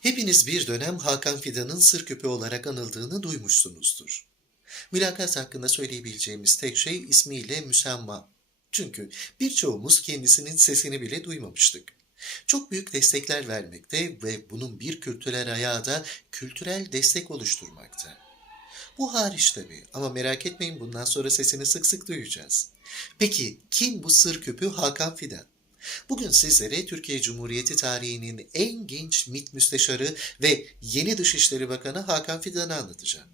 Hepiniz bir dönem Hakan Fidan'ın sır küpü olarak anıldığını duymuşsunuzdur. Mülakat hakkında söyleyebileceğimiz tek şey ismiyle müsemma. Çünkü birçoğumuz kendisinin sesini bile duymamıştık. Çok büyük destekler vermekte ve bunun bir kültürel ayağı da kültürel destek oluşturmakta. Bu hariç tabii ama merak etmeyin bundan sonra sesini sık sık duyacağız. Peki kim bu sır küpü Hakan Fidan? Bugün sizlere Türkiye Cumhuriyeti tarihinin en genç MİT müsteşarı ve yeni Dışişleri Bakanı Hakan Fidan'ı anlatacağım.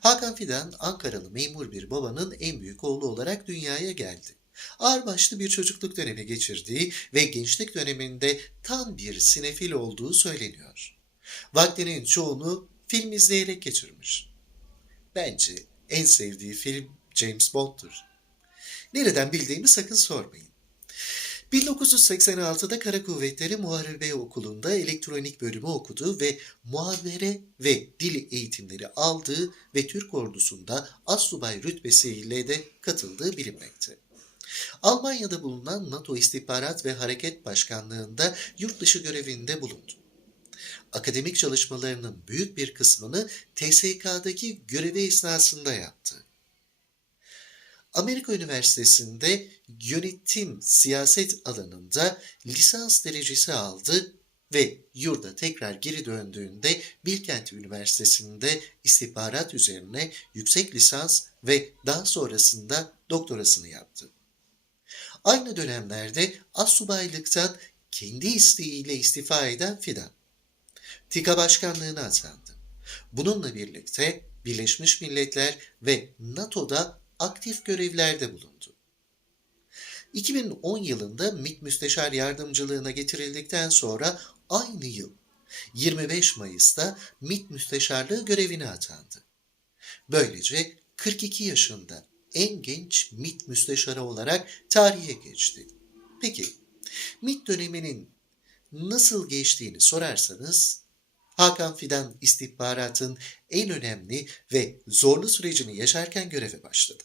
Hakan Fidan, Ankaralı memur bir babanın en büyük oğlu olarak dünyaya geldi. Ağırbaşlı bir çocukluk dönemi geçirdiği ve gençlik döneminde tam bir sinefil olduğu söyleniyor. Vaktinin çoğunu film izleyerek geçirmiş. Bence en sevdiği film James Bond'tur. Nereden bildiğimi sakın sormayın. 1986'da Kara Kuvvetleri Muharebe Okulu'nda elektronik bölümü okudu ve muhabere ve dil eğitimleri aldığı ve Türk ordusunda assubay rütbesiyle de katıldığı bilinmekte. Almanya'da bulunan NATO İstihbarat ve Hareket Başkanlığı'nda yurt dışı görevinde bulundu. Akademik çalışmalarının büyük bir kısmını TSK'daki görevi esnasında yaptı. Amerika Üniversitesi'nde yönetim siyaset alanında lisans derecesi aldı ve yurda tekrar geri döndüğünde Bilkent Üniversitesi'nde istihbarat üzerine yüksek lisans ve daha sonrasında doktorasını yaptı. Aynı dönemlerde astsubaylıktan kendi isteğiyle istifa eden Fidan, TİKA başkanlığına atandı. Bununla birlikte Birleşmiş Milletler ve NATO'da aktif görevlerde bulundu. 2010 yılında MİT Müsteşar Yardımcılığına getirildikten sonra aynı yıl 25 Mayıs'ta MİT Müsteşarlığı görevine atandı. Böylece 42 yaşında en genç MİT Müsteşarı olarak tarihe geçti. Peki MİT döneminin nasıl geçtiğini sorarsanız Hakan Fidan istihbaratın en önemli ve zorlu sürecini yaşarken göreve başladı.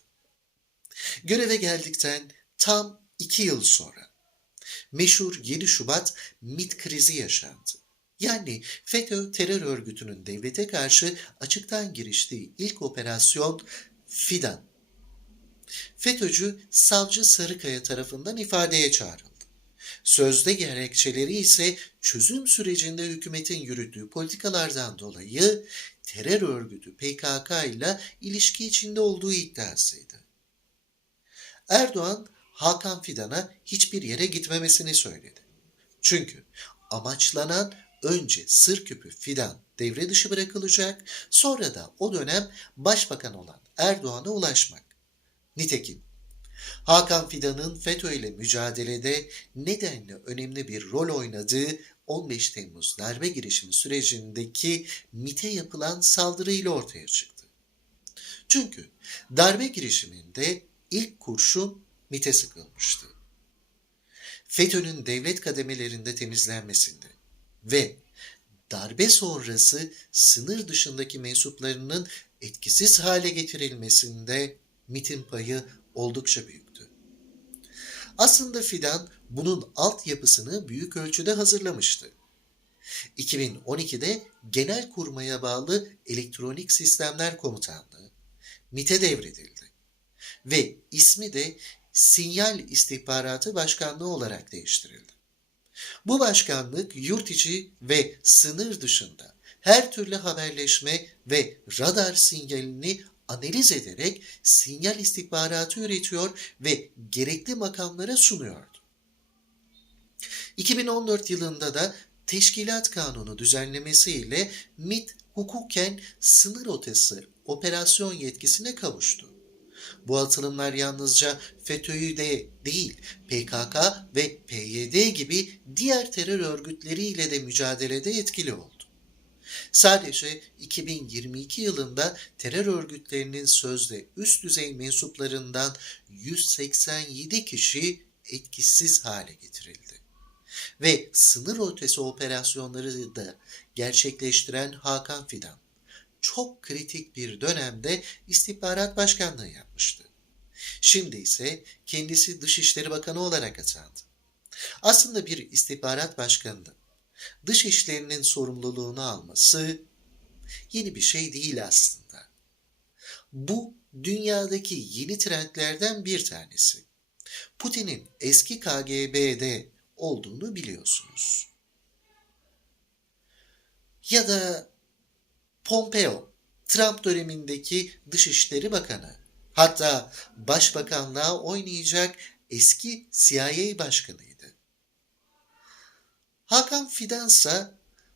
Göreve geldikten tam iki yıl sonra meşhur 7 Şubat MİT krizi yaşandı. Yani FETÖ terör örgütünün devlete karşı açıktan giriştiği ilk operasyon Fidan. FETÖ'cü Savcı Sarıkaya tarafından ifadeye çağrıldı. Sözde gerekçeleri ise çözüm sürecinde hükümetin yürüttüğü politikalardan dolayı terör örgütü PKK ile ilişki içinde olduğu iddiasıydı. Erdoğan Hakan Fidan'a hiçbir yere gitmemesini söyledi. Çünkü amaçlanan önce sır küpü Fidan devre dışı bırakılacak, sonra da o dönem başbakan olan Erdoğan'a ulaşmak. Nitekim Hakan Fidan'ın FETÖ ile mücadelede nedenle önemli bir rol oynadığı 15 Temmuz darbe girişimi sürecindeki MIT'e yapılan saldırıyla ortaya çıktı. Çünkü darbe girişiminde ilk kurşun MIT'e sıkılmıştı. FETÖ'nün devlet kademelerinde temizlenmesinde ve darbe sonrası sınır dışındaki mensuplarının etkisiz hale getirilmesinde MIT'in payı oldukça büyüktü. Aslında Fidan bunun altyapısını büyük ölçüde hazırlamıştı. 2012'de Genel Kurmay'a bağlı Elektronik Sistemler Komutanlığı MIT'e devredildi ve ismi de Sinyal İstihbaratı Başkanlığı olarak değiştirildi. Bu başkanlık yurt içi ve sınır dışında her türlü haberleşme ve radar sinyalini analiz ederek sinyal istihbaratı üretiyor ve gerekli makamlara sunuyordu. 2014 yılında da Teşkilat Kanunu düzenlemesiyle MIT hukuken sınır ötesi operasyon yetkisine kavuştu. Bu atılımlar yalnızca FETÖ'yü de değil, PKK ve PYD gibi diğer terör örgütleriyle de mücadelede etkili oldu. Sadece 2022 yılında terör örgütlerinin sözde üst düzey mensuplarından 187 kişi etkisiz hale getirildi. Ve sınır ötesi operasyonları da gerçekleştiren Hakan Fidan çok kritik bir dönemde istihbarat başkanlığı yapmıştı. Şimdi ise kendisi Dışişleri Bakanı olarak atandı. Aslında bir istihbarat başkanı dış işlerinin sorumluluğunu alması yeni bir şey değil aslında. Bu dünyadaki yeni trendlerden bir tanesi. Putin'in eski KGB'de olduğunu biliyorsunuz. Ya da Pompeo, Trump dönemindeki Dışişleri Bakanı, hatta başbakanlığa oynayacak eski CIA başkanıydı. Hakan Fidan ise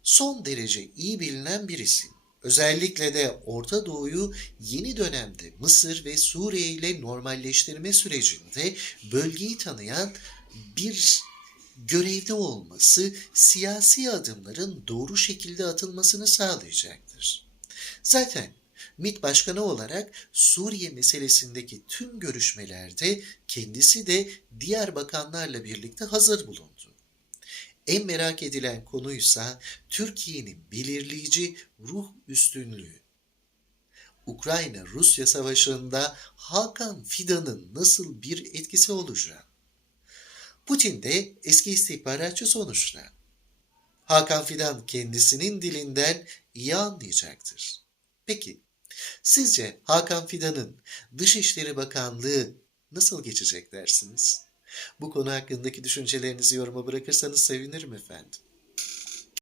son derece iyi bilinen bir isim. Özellikle de Orta Doğu'yu yeni dönemde Mısır ve Suriye ile normalleştirme sürecinde bölgeyi tanıyan bir görevde olması siyasi adımların doğru şekilde atılmasını sağlayacaktır. Zaten MİT Başkanı olarak Suriye meselesindeki tüm görüşmelerde kendisi de diğer bakanlarla birlikte hazır bulundu. En merak edilen konuysa Türkiye'nin belirleyici ruh üstünlüğü. Ukrayna-Rusya savaşında Hakan Fidan'ın nasıl bir etkisi olacağı. Putin de eski istihbaratçı sonuçta. Hakan Fidan kendisinin dilinden iyi anlayacaktır. Peki, sizce Hakan Fidan'ın Dışişleri Bakanlığı nasıl geçecek dersiniz? Bu konu hakkındaki düşüncelerinizi yoruma bırakırsanız sevinirim efendim.